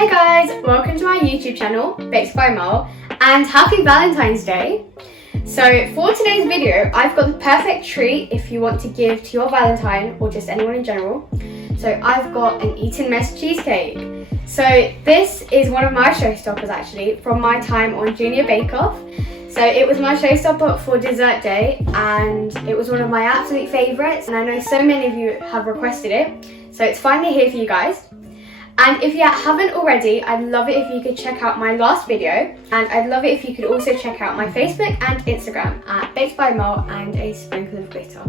Hey guys, welcome to my YouTube channel, bakesbyamal, and happy Valentine's Day. So for today's video, I've got the perfect treat if you want to give to your Valentine or just anyone in general. So I've got an ETON MESS cheesecake. So this is one of my showstoppers actually from my time on Junior Bake Off. So it was my showstopper for dessert day and it was one of my absolute favourites, and I know so many of you have requested it. So it's finally here for you guys. And if you haven't already, I'd love it if you could check out my last video, and I'd love it if you could also check out my Facebook and Instagram at bakesbyamal and a sprinkle of glitter.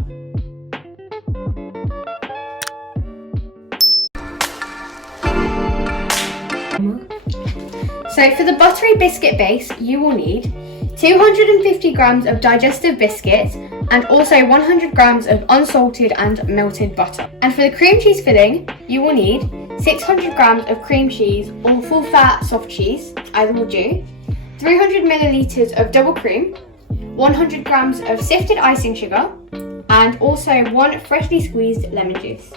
So for the buttery biscuit base, you will need 250 grams of digestive biscuits and also 100 grams of unsalted and melted butter. And for the cream cheese filling, you will need 600 grams of cream cheese or full fat soft cheese, either will do, 300 milliliters of double cream, 100 grams of sifted icing sugar, and also 1 freshly squeezed lemon juice.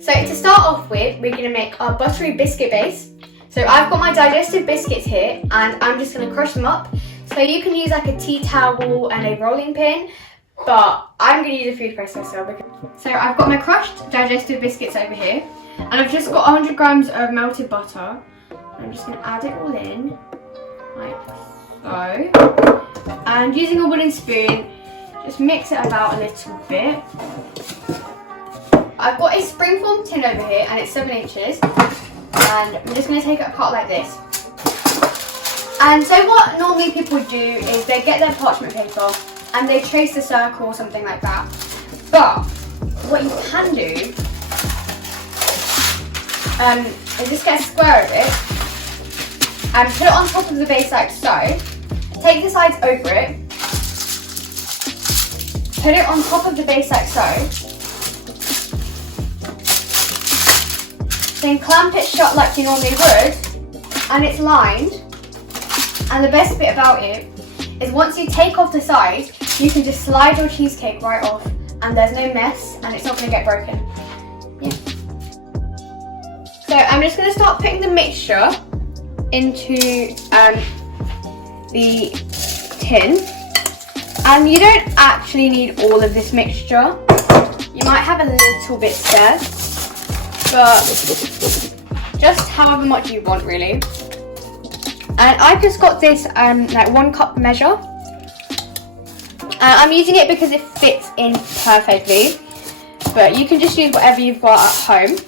So to start off with, we're going to make our buttery biscuit base. So I've got my digestive biscuits here and I'm just going to crush them up. So you can use like a tea towel and a rolling pin, but I'm going to use a food processor. So I've got my crushed digestive biscuits over here, and I've just got 100 grams of melted butter. I'm just going to add it all in, like so. And using a wooden spoon, just mix it about a little bit. I've got a springform tin over here, and it's 7 inches. And I'm just going to take it apart like this. And so what normally people do is they get their parchment paper and they trace the circle or something like that. But what you can do is just get a square of it and put it on top of the base like so. Take the sides over it, put it on top of the base like so, then clamp it shut like you normally would, and it's lined. And the best bit about it is once you take off the side, you can just slide your cheesecake right off and there's no mess and it's not going to get broken. Yeah. So I'm just going to start putting the mixture into the tin. And you don't actually need all of this mixture. You might have a little bit spare, but just however much you want really. And I've just got this like 1 cup measure. I'm using it because it fits in perfectly, but you can just use whatever you've got at home.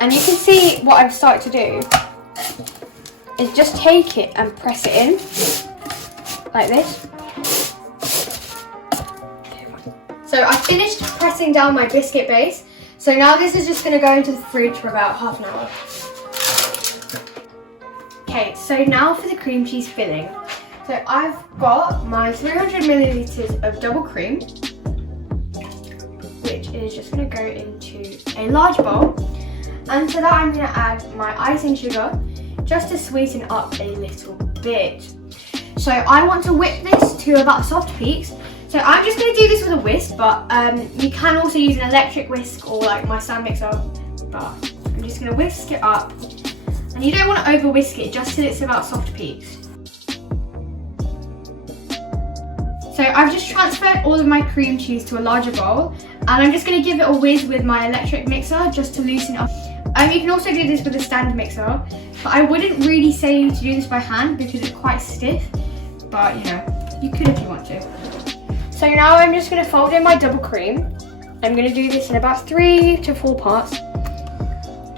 And you can see what I've started to do is just take it and press it in like this. So I finished pressing down my biscuit base. So now this is just going to go into the fridge for about half an hour. Okay, so now for the cream cheese filling. So I've got my 300 milliliters of double cream, which is just going to go into a large bowl. And to that I'm going to add my icing sugar, just to sweeten up a little bit. So I want to whip this to about soft peaks. So I'm just going to do this with a whisk, but you can also use an electric whisk or like my stand mixer. But I'm just going to whisk it up. And you don't want to over whisk it, just till it's about soft peaks. So I've just transferred all of my cream cheese to a larger bowl, and I'm just going to give it a whiz with my electric mixer just to loosen it up. You can also do this with a stand mixer, but I wouldn't really say to do this by hand because it's quite stiff, but you know, you could if you want to. So now I'm just going to fold in my double cream. I'm going to do this in about 3 to 4 parts.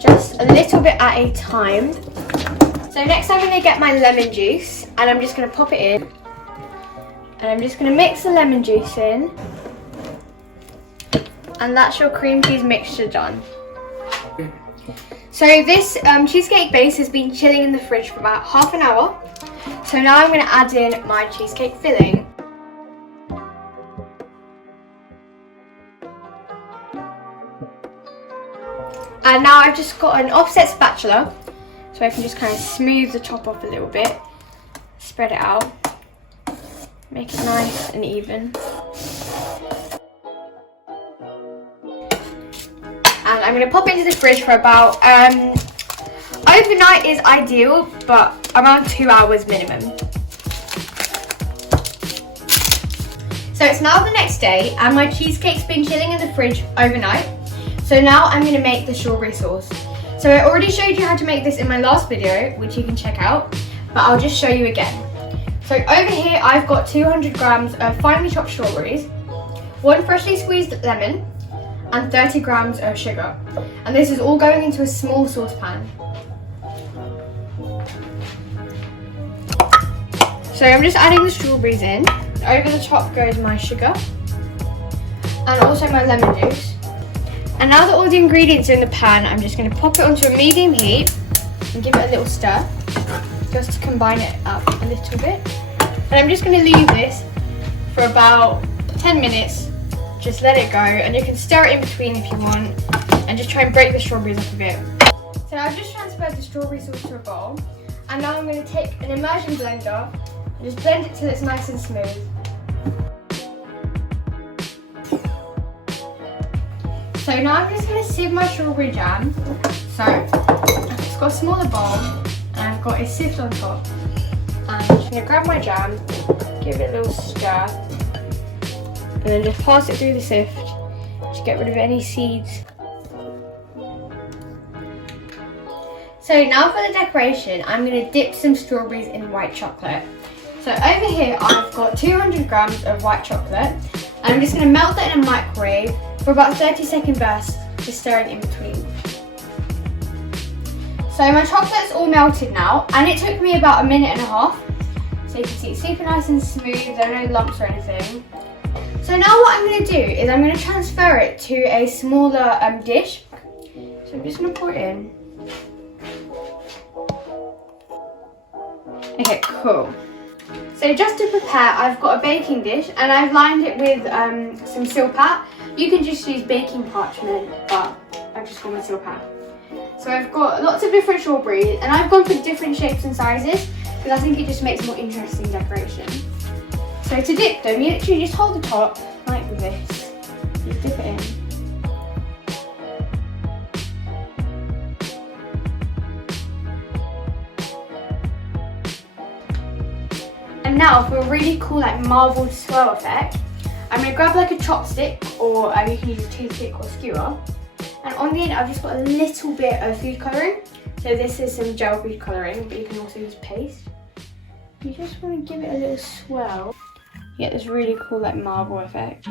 Just a little bit at a time. So next I'm going to get my lemon juice and I'm just going to pop it in. And I'm just going to mix the lemon juice in. And that's your cream cheese mixture done. So this cheesecake base has been chilling in the fridge for about half an hour. So now I'm going to add in my cheesecake filling. And now I've just got an offset spatula, so I can just kind of smooth the top off a little bit, spread it out, make it nice and even. And I'm going to pop it into the fridge for about, overnight is ideal, but around 2 hours minimum. So it's now the next day and my cheesecake's been chilling in the fridge overnight. So now I'm going to make the strawberry sauce. So I already showed you how to make this in my last video, which you can check out, but I'll just show you again. So over here I've got 200 grams of finely chopped strawberries, 1 freshly squeezed lemon, and 30 grams of sugar. And this is all going into a small saucepan. So I'm just adding the strawberries in. Over the top goes my sugar and also my lemon juice. And now that all the ingredients are in the pan, I'm just going to pop it onto a medium heat and give it a little stir just to combine it up a little bit. And I'm just going to leave this for about 10 minutes. Just let it go, and you can stir it in between if you want, and just try and break the strawberries up a bit. So I've just transferred the strawberry sauce to a bowl, and now I'm going to take an immersion blender and just blend it till it's nice and smooth. So now I'm just going to sieve my strawberry jam. So I've just got a smaller bowl and I've got a sieve on top. And I'm just going to grab my jam, give it a little stir, and then just pass it through the sift to get rid of any seeds. So now for the decoration, I'm going to dip some strawberries in white chocolate. So over here I've got 200 grams of white chocolate. I'm just going to melt that in a microwave for about 30-second bursts, just stirring in between. So my chocolate's all melted now, and it took me about 1.5 minutes. So you can see it's super nice and smooth, there are no lumps or anything. So now what I'm going to do is I'm going to transfer it to a smaller dish. So I'm just going to pour it in. Okay, cool. So just to prepare, I've got a baking dish and I've lined it with some silpat. You can just use baking parchment, but I've just gone with silpat. So I've got lots of different strawberries, and I've gone for different shapes and sizes because I think it just makes more interesting decoration. So to dip them, you literally just hold the top like this, just dip it in. And now for a really cool like marbled swirl effect, I'm going to grab like a chopstick, or you can use a toothpick or skewer. And on the end I've just got a little bit of food colouring. So this is some gel food colouring, but you can also use paste. You just want to give it a little swirl. You get this really cool like marble effect.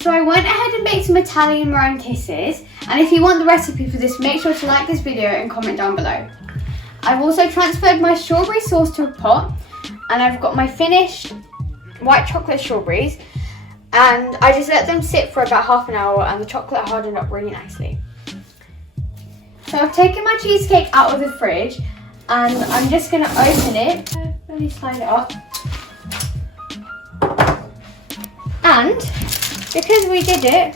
So I went ahead and baked some Italian meringue kisses, and if you want the recipe for this, make sure to like this video and comment down below. I've also transferred my strawberry sauce to a pot, and I've got my finished white chocolate strawberries, and I just let them sit for about half an hour and the chocolate hardened up really nicely. So I've taken my cheesecake out of the fridge and I'm just going to open it, really slide it up, and because we did it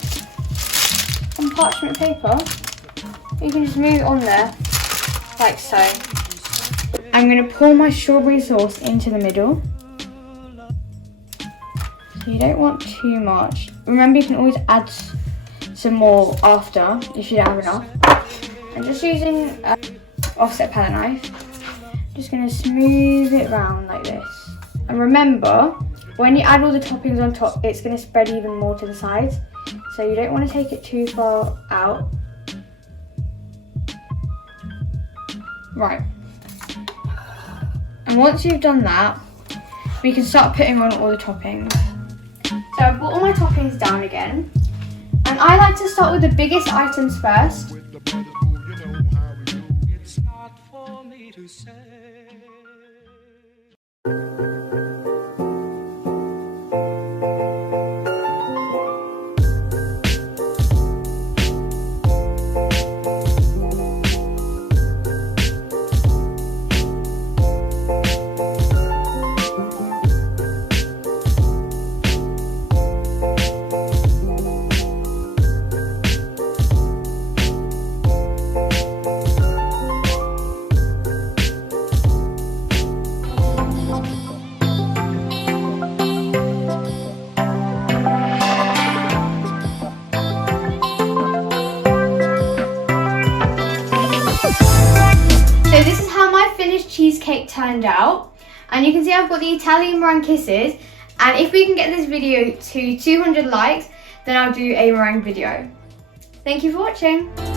on parchment paper, you can just move it on there like so. I'm going to pour my strawberry sauce into the middle. So you don't want too much. Remember, you can always add some more after if you don't have enough. I'm just using an offset palette knife. Just going to smooth it around like this. And remember, when you add all the toppings on top, it's going to spread even more to the sides. So you don't want to take it too far out. Right. And once you've done that, we can start putting on all the toppings. So I've put all my toppings down again. And I like to start with the biggest items first. It's not for me to say. finished cheesecake turned out. And you can see I've got the Italian meringue kisses. And if we can get this video to 200 likes, then I'll do a meringue video. Thank you for watching.